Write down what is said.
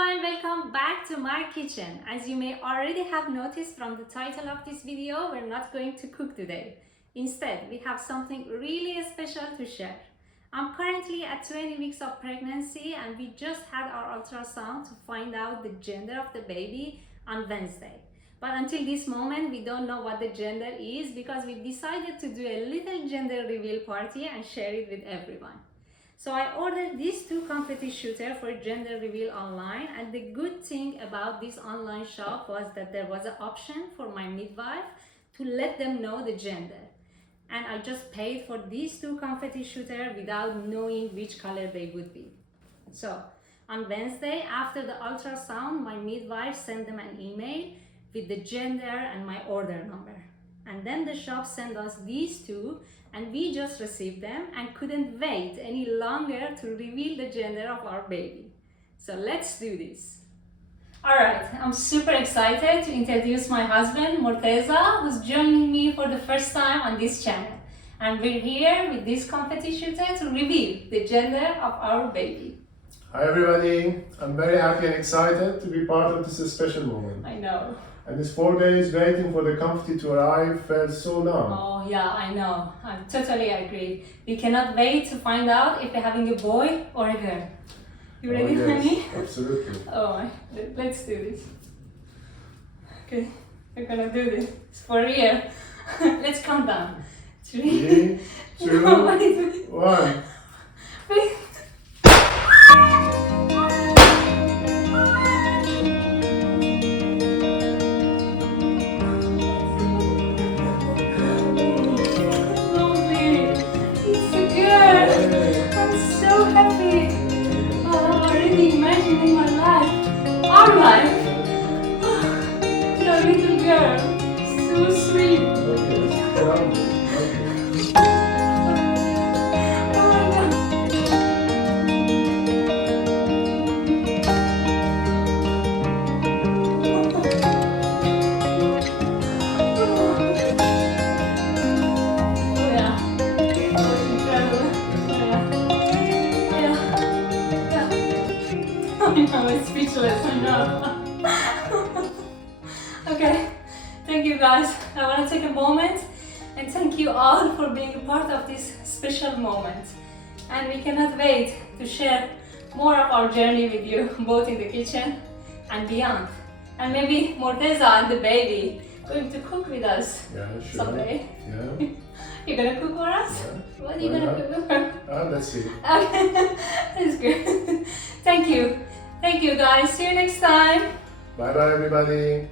everyone, welcome back to my kitchen. As you may already have noticed from the title of this video, we're not going to cook today. Instead, we have something really special to share. I'm currently at 20 weeks of pregnancy and we just had our ultrasound to find out the gender of the baby on Wednesday. But until this moment, we don't know what the gender is because we decided to do a little gender reveal party and share it with everyone. So I ordered these two confetti shooters for gender reveal online, and the good thing about this online shop was that there was an option for my midwife to let them know the gender. And I just paid for these two confetti shooters without knowing which color they would be. So on Wednesday, after the ultrasound, my midwife sent them an email with the gender and my order number. And then the shop sent us these two, and we just received them and couldn't wait any longer to reveal the gender of our baby. So let's do this. Alright, I'm super excited to introduce my husband, Morteza, who's joining me for the first time on this channel. And we're here with this confetti shooter to reveal the gender of our baby. Hi everybody, I'm very happy and excited to be part of this special moment. I know. And this 4 days waiting for the confetti to arrive felt so long. Oh yeah, I know. I totally agree. We cannot wait to find out if we're having a boy or a girl. You ready, yes, honey? Absolutely. Oh, let's do this. Okay, we're gonna do this. It's for real. Let's count down. 3, 2, no, wait. 1. Wait. Our life. The little girl. So sweet. I'm speechless, I know. Okay, thank you guys. I want to take a moment and thank you all for being a part of this special moment. And we cannot wait to share more of our journey with you, both in the kitchen and beyond. And maybe Morteza and the baby going to cook with us someday. Yeah. You're gonna cook for us? Yeah. What are you gonna cook? Let's see. Okay, that's good. Thank you. Thank you guys. See you next time. Bye bye everybody.